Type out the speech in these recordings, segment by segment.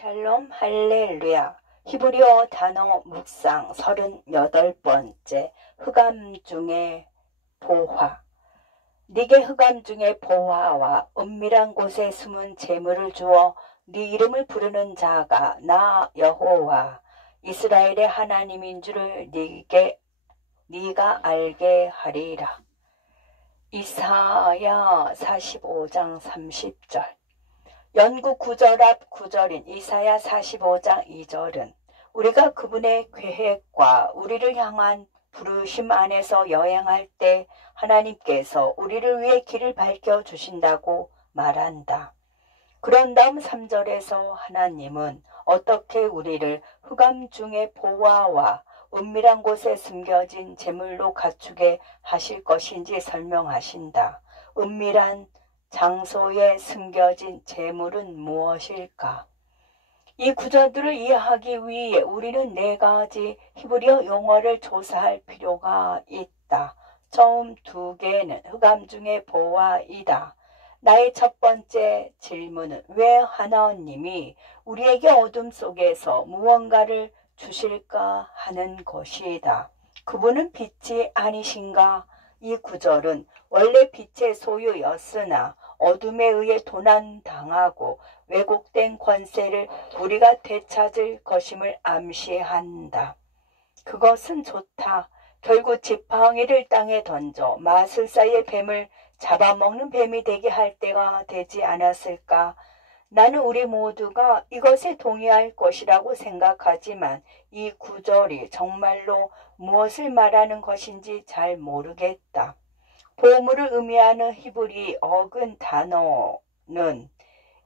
샬롬 할렐루야. 히브리어 단어 묵상 38번째. 흑암 중의 보화. 네게 흑암 중의 보화와 은밀한 곳에 숨은 재물을 주어 네 이름을 부르는 자가 나 여호와 이스라엘의 하나님인 줄을 네가 알게 하리라. 이사야 45장 30절. 연구 구절 앞 구절인 이사야 45장 2절은 우리가 그분의 계획과 우리를 향한 부르심 안에서 여행할 때 하나님께서 우리를 위해 길을 밝혀주신다고 말한다. 그런 다음 3절에서 하나님은 어떻게 우리를 흑암 중의 보화와 은밀한 곳에 숨겨진 재물로 갖추게 하실 것인지 설명하신다. 은밀한 장소에 숨겨진 재물은 무엇일까? 이 구절들을 이해하기 위해 우리는 4가지 히브리어 용어를 조사할 필요가 있다. 처음 2개는 흑암 중의 보화이다. 나의 첫 번째 질문은 왜 하나님이 우리에게 어둠 속에서 무언가를 주실까 하는 것이다. 그분은 빛이 아니신가? 이 구절은 원래 빛의 소유였으나 어둠에 의해 도난당하고 왜곡된 권세를 우리가 되찾을 것임을 암시한다. 그것은 좋다. 결국 지팡이를 땅에 던져 마술사의 뱀을 잡아먹는 뱀이 되게 할 때가 되지 않았을까? 나는 우리 모두가 이것에 동의할 것이라고 생각하지만 이 구절이 정말로 무엇을 말하는 것인지 잘 모르겠다. 보물을 의미하는 히브리 어근 단어는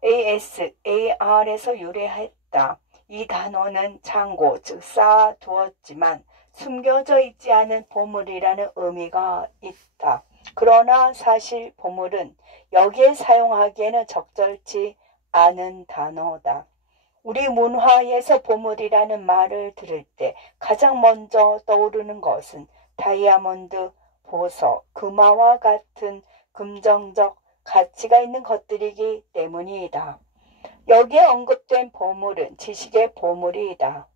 ASAR에서 유래했다. 이 단어는 창고, 즉 쌓아두었지만 숨겨져 있지 않은 보물이라는 의미가 있다. 그러나 사실 보물은 여기에 사용하기에는 적절치 않은 단어다. 우리 문화에서 보물이라는 말을 들을 때 가장 먼저 떠오르는 것은 다이아몬드, 보석, 금화와 같은 금정적 가치가 있는 것들이기 때문이다. 여기에 언급된 보물은 지식의 보물이다.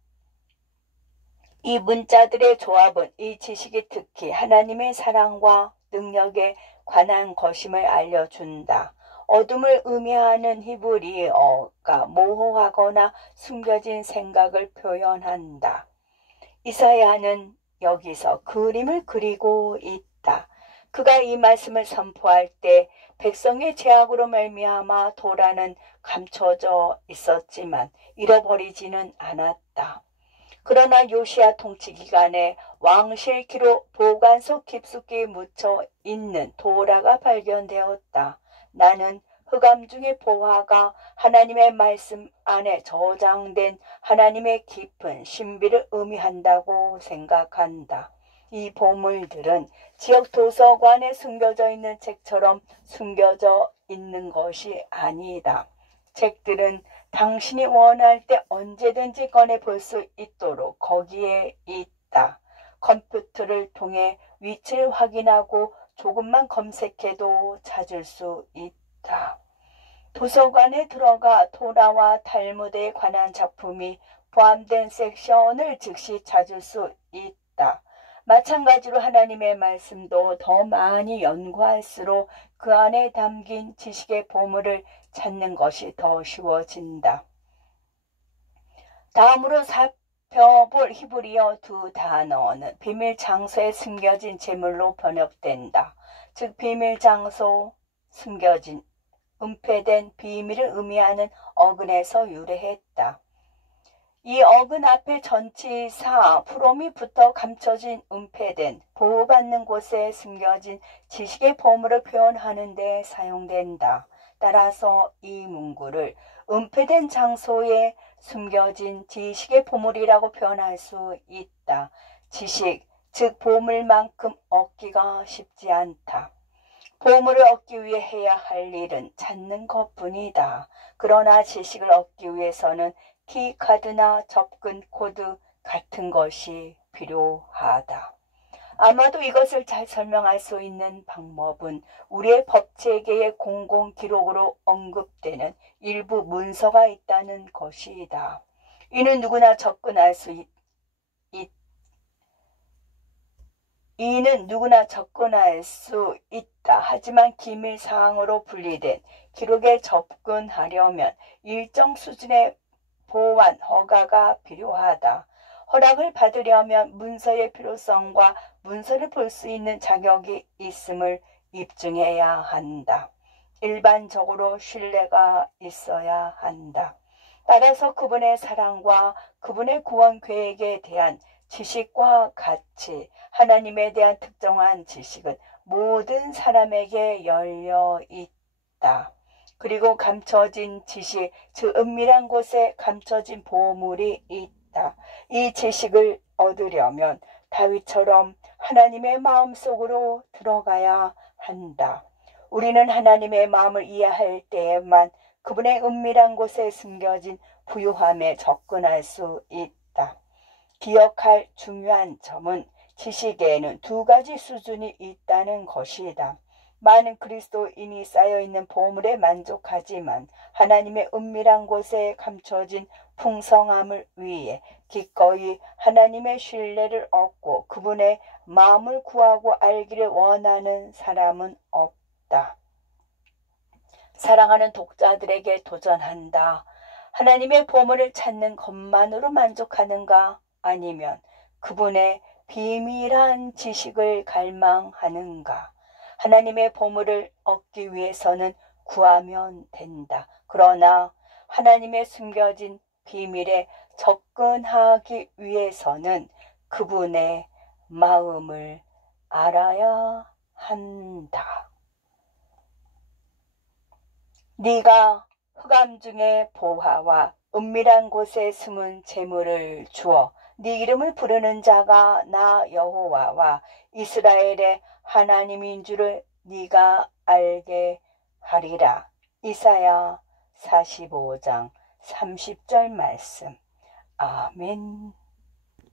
이 문자들의 조합은 이 지식이 특히 하나님의 사랑과 능력에 관한 것임을 알려준다. 어둠을 의미하는 히브리어가 모호하거나 숨겨진 생각을 표현한다. 이사야는 여기서 그림을 그리고 있다. 그가 이 말씀을 선포할 때 백성의 죄악으로 말미암아 도라는 감춰져 있었지만 잃어버리지는 않았다. 그러나 요시야 통치 기간에 왕실기로 보관소 깊숙이 묻혀 있는 도라가 발견되었다. 나는 흑암 중의 보화가 하나님의 말씀 안에 저장된 하나님의 깊은 신비를 의미한다고 생각한다. 이 보물들은 지역 도서관에 숨겨져 있는 책처럼 숨겨져 있는 것이 아니다. 책들은 당신이 원할 때 언제든지 꺼내볼 수 있도록 거기에 있다. 컴퓨터를 통해 위치를 확인하고 조금만 검색해도 찾을 수 있다. 도서관에 들어가 토라와 탈무드에 관한 작품이 포함된 섹션을 즉시 찾을 수 있다. 마찬가지로 하나님의 말씀도 더 많이 연구할수록 그 안에 담긴 지식의 보물을 찾는 것이 더 쉬워진다. 다음으로 살펴볼 히브리어 2 단어는 비밀 장소에 숨겨진 재물로 번역된다. 즉 비밀 장소, 숨겨진, 은폐된 비밀을 의미하는 어근에서 유래했다. 이 어근 앞에 전치사 프롬이 붙어 감춰진, 은폐된, 보호받는 곳에 숨겨진 지식의 보물을 표현하는 데 사용된다. 따라서 이 문구를 은폐된 장소에 숨겨진 지식의 보물이라고 표현할 수 있다. 지식, 즉 보물만큼 얻기가 쉽지 않다. 보물을 얻기 위해 해야 할 일은 찾는 것뿐이다. 그러나 지식을 얻기 위해서는 키카드나 접근 코드 같은 것이 필요하다. 아마도 이것을 잘 설명할 수 있는 방법은 우리의 법체계의 공공 기록으로 언급되는 일부 문서가 있다는 것이다. 이는 누구나 접근할 수 있다. 하지만 기밀 사항으로 분리된 기록에 접근하려면 일정 수준의 보완 허가가 필요하다. 허락을 받으려면 문서의 필요성과 문서를 볼 수 있는 자격이 있음을 입증해야 한다. 일반적으로 신뢰가 있어야 한다. 따라서 그분의 사랑과 그분의 구원 계획에 대한 지식과 가치, 하나님에 대한 특정한 지식은 모든 사람에게 열려 있다. 그리고 감춰진 지식, 즉 은밀한 곳에 감춰진 보물이 있다. 이 지식을 얻으려면 다윗처럼 하나님의 마음속으로 들어가야 한다. 우리는 하나님의 마음을 이해할 때에만 그분의 은밀한 곳에 숨겨진 부유함에 접근할 수 있다. 기억할 중요한 점은 지식에는 두 가지 수준이 있다는 것이다. 많은 그리스도인이 쌓여있는 보물에 만족하지만 하나님의 은밀한 곳에 감춰진 풍성함을 위해 기꺼이 하나님의 신뢰를 얻고 그분의 마음을 구하고 알기를 원하는 사람은 없다. 사랑하는 독자들에게 도전한다. 하나님의 보물을 찾는 것만으로 만족하는가? 아니면 그분의 비밀한 지식을 갈망하는가? 하나님의 보물을 얻기 위해서는 구하면 된다. 그러나 하나님의 숨겨진 비밀에 접근하기 위해서는 그분의 마음을 알아야 한다. 네가 흑암 중에 보화와 은밀한 곳에 숨은 재물을 주어 네 이름을 부르는 자가 나 여호와와 이스라엘의 하나님인 줄을 네가 알게 하리라. 이사야 45장 30절 말씀. 아멘.